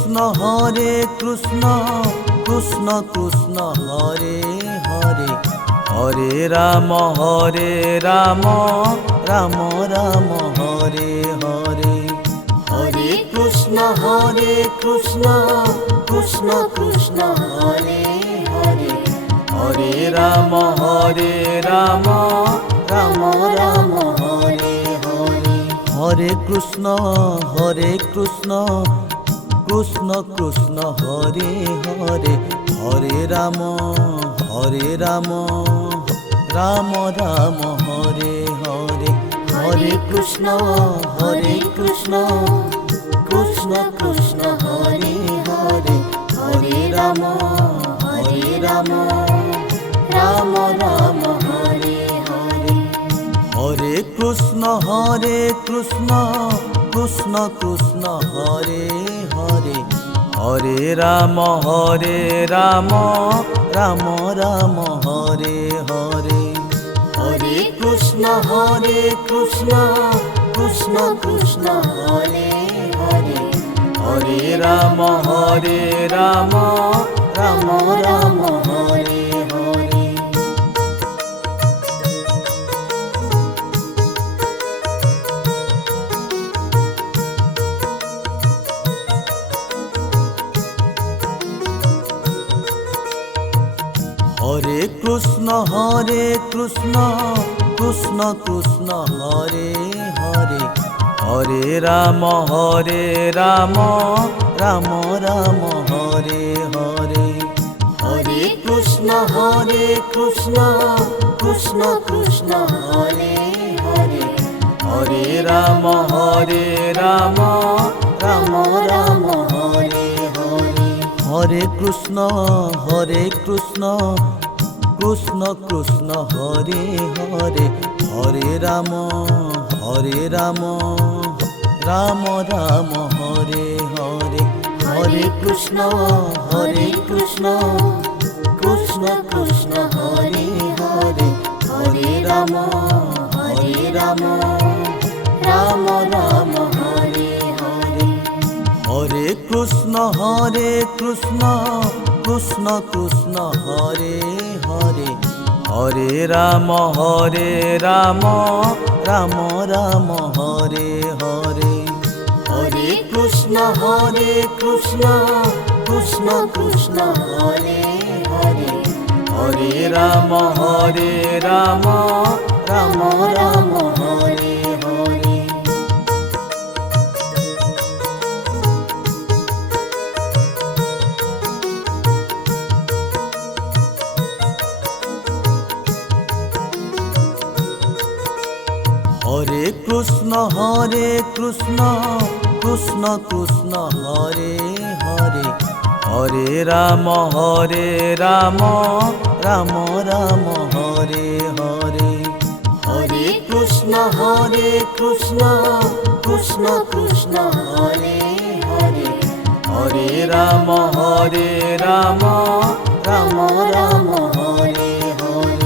Krishna Krishna Krishna Hare Hare Hare Ram Ram Ram Hare Hare Hare Krishna Krishna Krishna Hare Hare Hare Ram Ram Ram Hare Hare Hare Krishna Krishna Krishna Hare Hare Hare Ram Ram Ram Hare Hare Hare Krishna Krishna Krishna Hare Hare Hare Ram Ram Ram Hare Hare Hare Krishna Krishna Krishna Hare Hare Hare Ram Ram Ram Hare Hare Hare Krishna Krishna Krishna Hare Hare Hare Ram Ram Ram Hare Hare Hare Krishna Krishna Krishna Hare Hare Hare Ram Ram Ram Hare Hare Hare Krishna Krishna Krishna Hare Hare Hare Ram Ram Ram Hare Hare Hare Krishna Krishna Krishna Hare Hare Hare Ram Ram Ram Hare Hare Hare Krishna Krishna Krishna Hare Hare Hare Ram Ram Ram Hare Hare Hare Krishna Krishna Krishna Hare Hare Hare Ram Ram Ram Hare Hare Hare Krishna Krishna Krishna Hare Hare Hare Ram Ram Ram Hare Hare Hare Krishna Krishna Krishna Hare Hare Hare Ram Ram Ram Hare Hare Hare Krishna Krishna Krishna Hare Hare Hare Ram Ram Ram Hare Hare Hare Krishna Krishna Krishna Hare Hare Hare Ram Ram Ram Hare Hare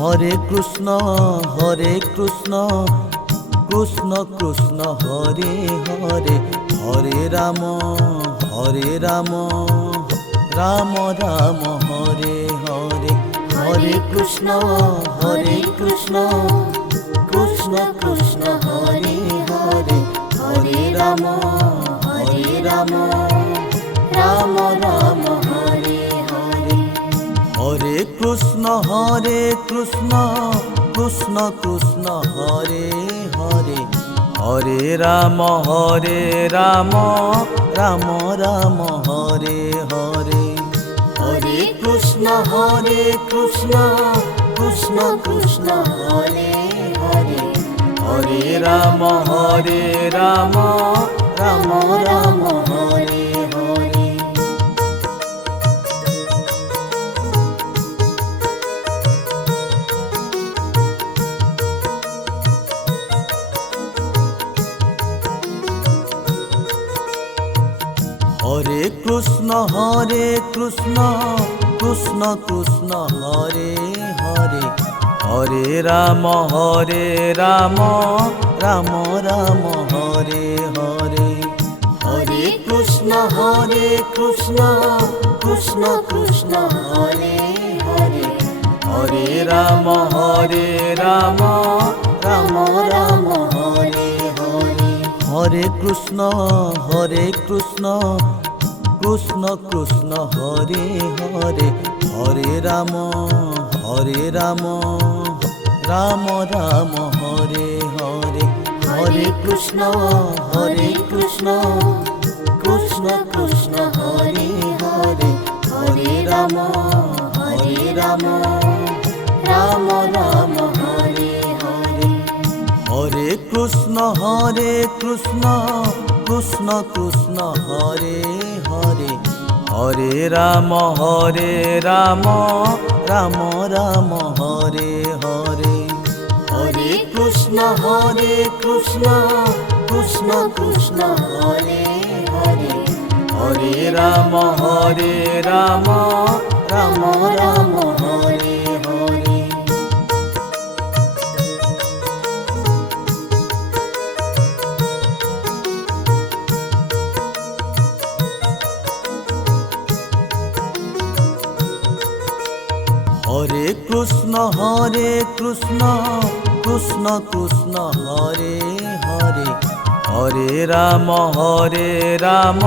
Hare Krishna Krishna Krishna Hare Hare Hare Ram Ram Hare Hare Hare Krishna Krishna Hare Hare Hare Ram Ram Ram Hare Hare Hare Krishna Krishna Hare Hare Hare Ram Ram Ram Hare Hare Hare Krishna Krishna Hare Hare Hare Ram Ram Ram Hare Hare Hare Krishna Krishna Krishna Hare Hare, Hare Ram Ram Ram Hare Hare. Hare Krishna Krishna Krishna Hare Hare, Hare Ram Ram Ram Hare Hare. Hare Krishna Krishna Krishna Hare Hare, Hare Ram Ram Ram Hare Hare. Hare Krishna Krishna Krishna Hare Hare, Hare Ram Ram Ram Hare Hare. Hare Krishna Krishna Krishna Hare Hare, Hare Ram Ram Ram Hare Hare. Hare Krishna Krishna Krishna Hare Hare, Hare Ram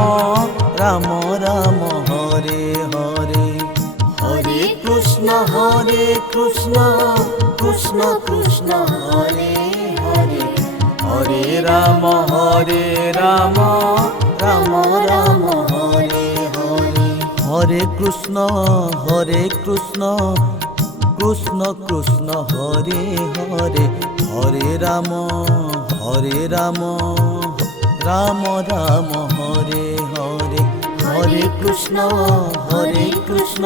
Ram Ram Hare Hare. Hare Krishna Krishna Krishna Hare Hare, Hare Ram Ram Ram Hare Hare. Hare Krishna Krishna Krishna Hare Hare, Hare Ram Ram Ram Hare Hare. Hare Krishna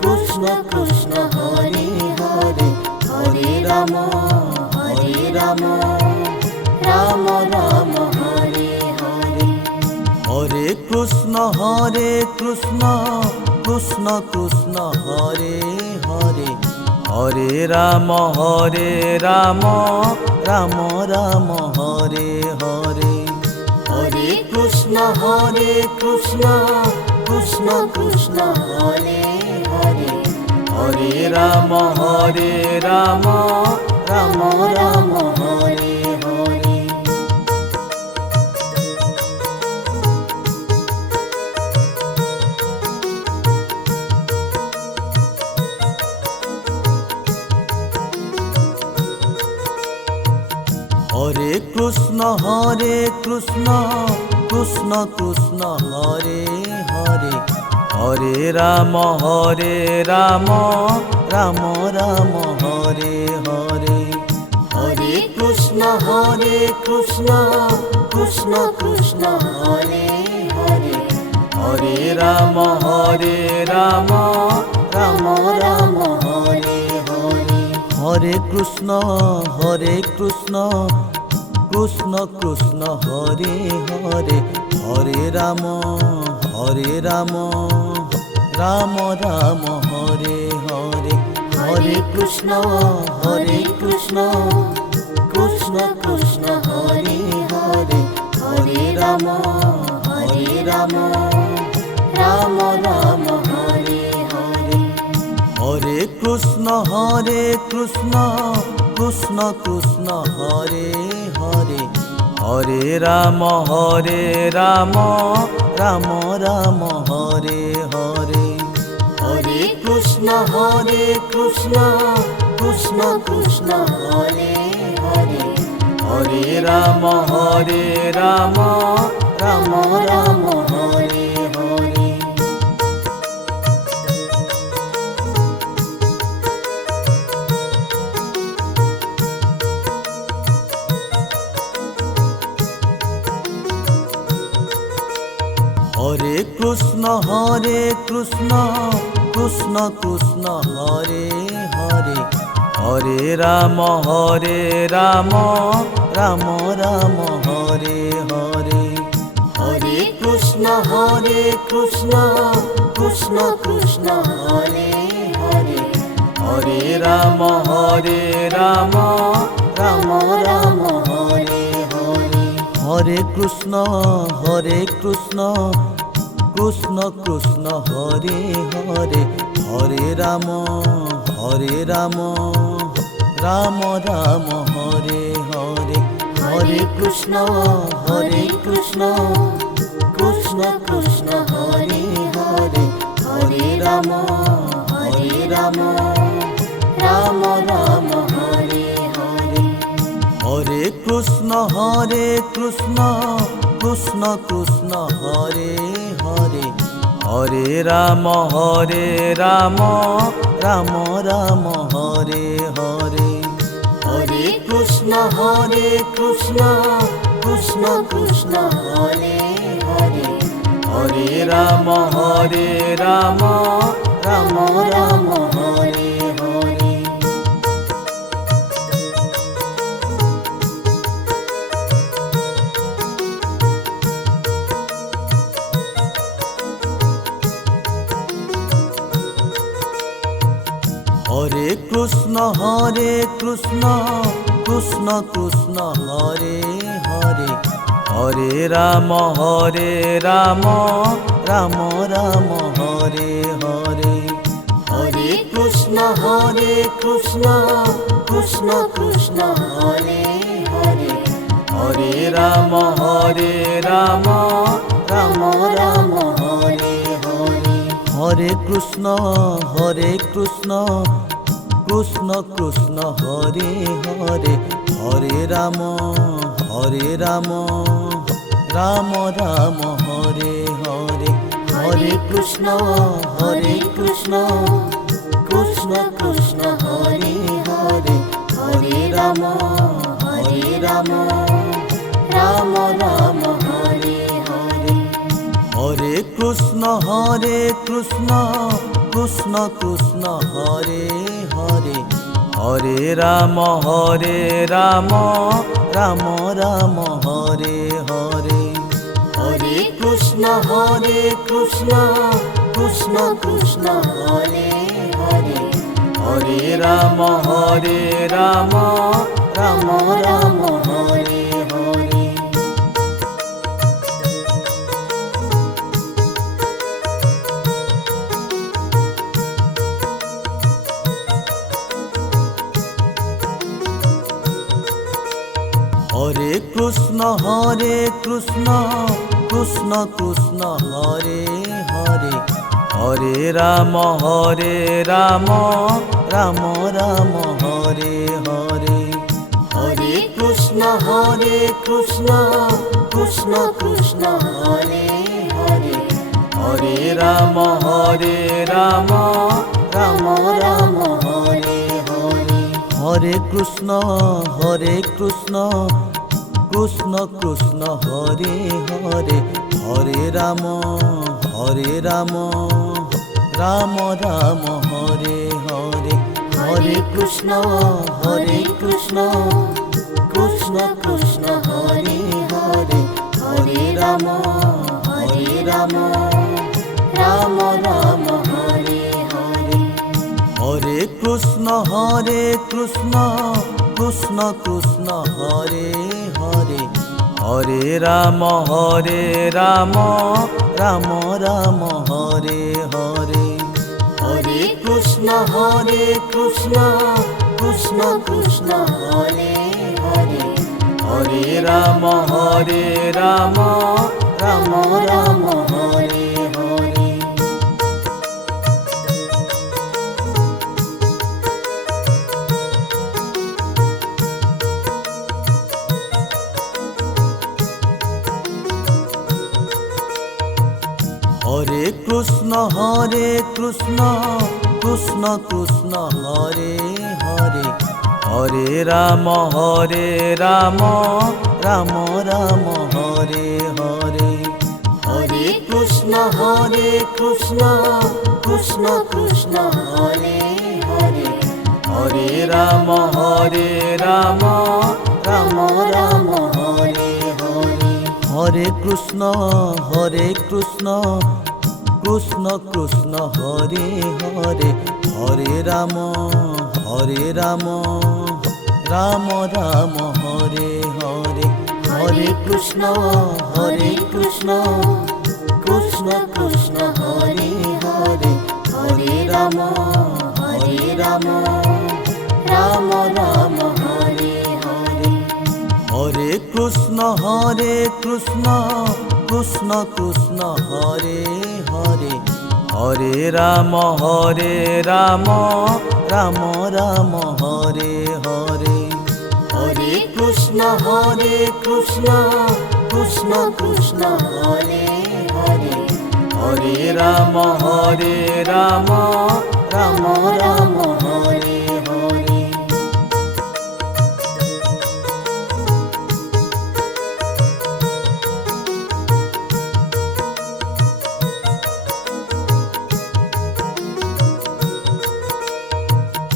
Krishna Krishna Hare Hare, Hare Ram Ram Ram Hare Hare. Hare Krishna Krishna Krishna Hare Hare, Hare Ram Ram Ram Hare Hare. Hare Krishna Krishna Krishna Hare Hare, Hare Ram Ram Ram Hare Hare. Hare Krishna Krishna Krishna Hare Hare, Hare Ram Ram Ram Hare Hare. Hare Krishna Krishna Krishna Hare Hare, Hare Ram Ram Ram Hare Hare. Hare Krishna Krishna Krishna Hare Hare, Hare Ram Ram Ram Hare Hare. Hare Krishna Krishna Krishna Hare Hare, Hare Ram Ram Ram Hare Hare. Hare Krishna Krishna Krishna Hare Hare, Hare Ram Ram Ram Hare Hare. Hare Krishna Krishna Krishna Hare Hare, Hare Ram Ram Ram Hare Hare. Hare Krishna Krishna Krishna Hare Hare, Hare Ram Ram Ram Hare Hare. Hare Krishna Krishna Krishna Hare Hare, Hare Ram Ram Ram Hare Hare. Hare Krishna Krishna Krishna Hare Hare, Hare Ram Ram Ram Hare Hare. Hare Krishna Krishna Krishna Hare Hare, Hare Ram Ram Ram Hare Hare. Hare Krishna Krishna Krishna Hare Hare, Hare Ram Ram Ram Hare Hare. Hare Krishna Krishna Krishna Hare Hare, Hare Ram Ram Ram Hare Hare. Hare Krishna Krishna Krishna Hare Hare, Hare Ram Ram Ram Hare Hare. Hare Krishna Krishna Krishna Hare Hare, Hare Ram Ram Ram Hare Hare. Hare Krishna Krishna Krishna Hare Hare, Hare Ram Ram Ram Hare Hare. Hare Krishna Krishna Krishna Hare Hare, Hare Ram Ram Ram Hare Hare. Hare Krishna Krishna Krishna Hare Hare, Hare Ram Ram Ram Hare Hare. Hare Krishna Krishna Krishna Hare Hare, Hare Ram Ram Ram Hare Hare. Hare Krishna Krishna Krishna Hare Hare, Hare Ram Ram Ram Hare Hare. Hare Krishna Krishna Krishna Hare Hare, Hare Ram Ram Ram Hare Hare. Hare Krishna Krishna Krishna Hare Hare, Hare Ram Ram Ram Hare Hare. Hare Krishna Krishna Krishna Hare Hare, Hare Ram Ram Ram Hare Hare. Hare Krishna Krishna Krishna Hare Hare, Hare Ram Ram Ram Hare Hare. Hare Krishna Krishna Krishna Hare Hare, Hare Ram Ram Ram Hare Hare. Hare Krishna Krishna Krishna Hare Hare, Hare Ram Ram Ram Hare Hare. Hare Krishna Krishna Krishna Hare Hare, Hare Ram Ram Ram Hare Hare. Hare Krishna Krishna Krishna Hare Hare, Hare Ram Ram Ram Hare Hare. Hare Krishna Krishna Krishna Hare Hare Hare Ram Ram Ram Hare Hare Hare Krishna Krishna Krishna Hare Hare Hare Ram Ram Ram Hare Hare Hare Krishna Krishna Krishna Hare Hare Hare Ram Ram Ram Hare